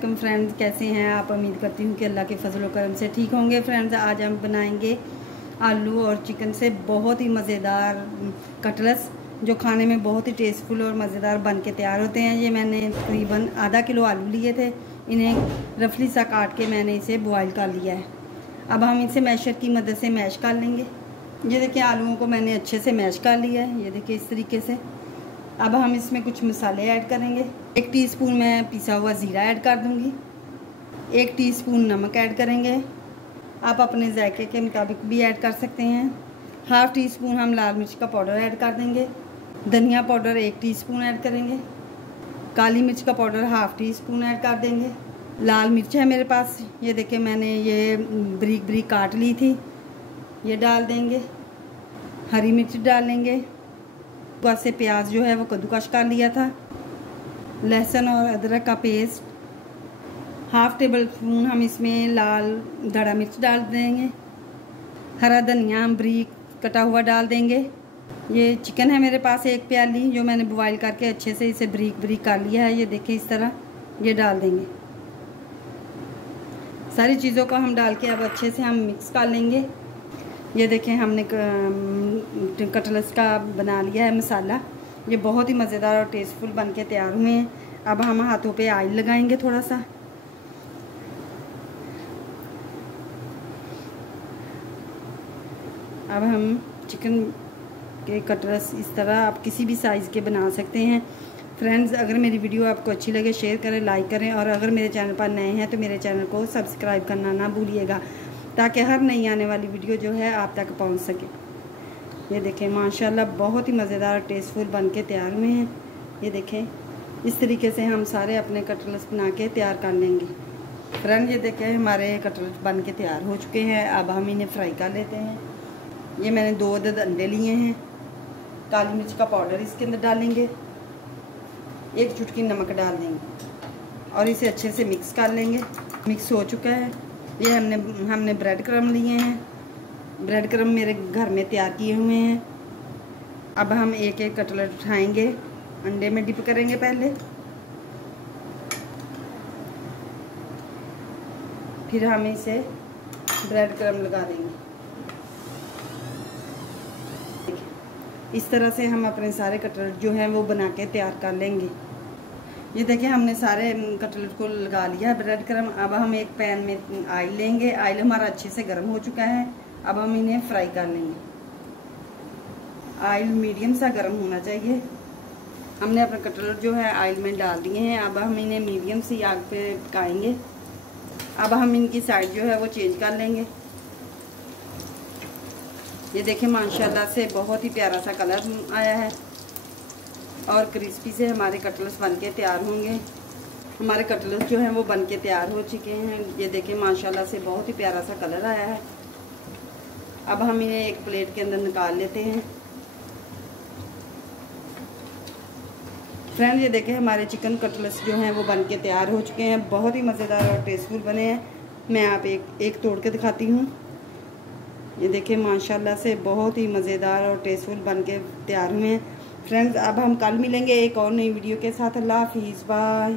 वालेकुम फ्रेंड्स, कैसे हैं आप। उम्मीद करती हूँ कि अल्लाह के फजल व करम से ठीक होंगे। फ्रेंड्स, आज हम बनाएंगे आलू और चिकन से बहुत ही मज़ेदार कटलेट्स, जो खाने में बहुत ही टेस्टफुल और मज़ेदार बन के तैयार होते हैं। ये मैंने तकरीबन आधा किलो आलू लिए थे। इन्हें रफली सा काट के मैंने इसे बॉयल कर लिया है। अब हम इसे मैशर की मदद से मैश कर लेंगे। ये देखिए, आलूओं को मैंने अच्छे से मैश कर लिया है। ये देखिए, इस तरीके से। अब हम इसमें कुछ मसाले ऐड करेंगे। 1 टीस्पून मैं पिसा हुआ ज़ीरा ऐड कर दूंगी। 1 टीस्पून नमक ऐड करेंगे। आप अपने जायके के मुताबिक भी ऐड कर सकते हैं। ½ टीस्पून हम लाल मिर्च का पाउडर ऐड कर देंगे। धनिया पाउडर 1 टीस्पून ऐड करेंगे। काली मिर्च का पाउडर ½ टीस्पून ऐड कर देंगे। लाल मिर्च है मेरे पास, ये देखिए मैंने ये बारीक बारीक काट ली थी, ये डाल देंगे। हरी मिर्च डालेंगे। से प्याज जो है वो कद्दूकस कर लिया था। लहसुन और अदरक का पेस्ट ½ टेबल स्पून हम इसमें लाल दड़ा मिर्च डाल देंगे। हरा धनिया हम बारीक कटा हुआ डाल देंगे। ये चिकन है मेरे पास 1 प्याली, जो मैंने बॉयल करके अच्छे से इसे बारीक बारीक कर लिया है। ये देखिए, इस तरह ये डाल देंगे। सारी चीज़ों को हम डाल के अब अच्छे से हम मिक्स कर लेंगे। ये देखें, हमने कटलेट्स का बना लिया है मसाला। ये बहुत ही मज़ेदार और टेस्टफुल बन के तैयार हुए हैं। अब हम हाथों पे ऑयल लगाएंगे थोड़ा सा। अब हम चिकन के कटलेट्स इस तरह आप किसी भी साइज़ के बना सकते हैं। फ्रेंड्स, अगर मेरी वीडियो आपको अच्छी लगे शेयर करें, लाइक करें, और अगर मेरे चैनल पर नए हैं तो मेरे चैनल को सब्सक्राइब करना ना भूलिएगा, ताकि हर नई आने वाली वीडियो जो है आप तक पहुंच सके। ये देखें, माशाल्लाह बहुत ही मज़ेदार और टेस्टफुल बन के तैयार हुए हैं। ये देखें, इस तरीके से हम सारे अपने कटलेट्स बना के तैयार कर लेंगे। फ्रेंड, ये देखें, हमारे कटलेट्स बन के तैयार हो चुके हैं। अब हम इन्हें फ्राई कर लेते हैं। ये मैंने 2 अदद अंडे लिए हैं। काली मिर्च का पाउडर इसके अंदर डालेंगे। 1 चुटकी नमक डाल देंगे और इसे अच्छे से मिक्स कर लेंगे। मिक्स हो चुका है। ये हमने ब्रेड क्रम्ब लिए हैं। ब्रेड क्रम्ब मेरे घर में तैयार किए हुए हैं। अब हम एक एक कटलेट उठाएंगे, अंडे में डिप करेंगे पहले, फिर हम इसे ब्रेड क्रम्ब लगा देंगे। इस तरह से हम अपने सारे कटलेट जो हैं वो बना के तैयार कर लेंगे। ये देखिए, हमने सारे कटलेट को लगा लिया ब्रेड क्रम्ब। अब हम एक पैन में ऑयल लेंगे। ऑयल हमारा अच्छे से गर्म हो चुका है। अब हम इन्हें फ्राई कर लेंगे। ऑयल मीडियम सा गर्म होना चाहिए। हमने अपने कटलेट जो है ऑयल में डाल दिए हैं। अब हम इन्हें मीडियम सी आग पे पकाएंगे। अब हम इनकी साइड जो है वो चेंज कर लेंगे। ये देखिए, माशाल्लाह से बहुत ही प्यारा सा कलर आया है और क्रिस्पी से हमारे कटलेट्स बन के तैयार होंगे। हमारे कटलेट्स जो हैं वो बन के तैयार हो चुके हैं। ये देखिए, माशाल्लाह से बहुत ही प्यारा सा कलर आया है। अब हम इन्हें एक प्लेट के अंदर निकाल लेते हैं। फ्रेंड, ये देखिए, हमारे चिकन कटलेट्स जो हैं वो बन के तैयार हो चुके हैं। बहुत ही मज़ेदार और टेस्टफुल बने हैं। मैं आप एक तोड़ के दिखाती हूँ। ये देखिए, माशाल्लाह से बहुत ही मज़ेदार और टेस्टफुल बन के तैयार हुए हैं। फ्रेंड्स, अब हम कल मिलेंगे एक और नई वीडियो के साथ। अल्लाह हाफिज़, बाय।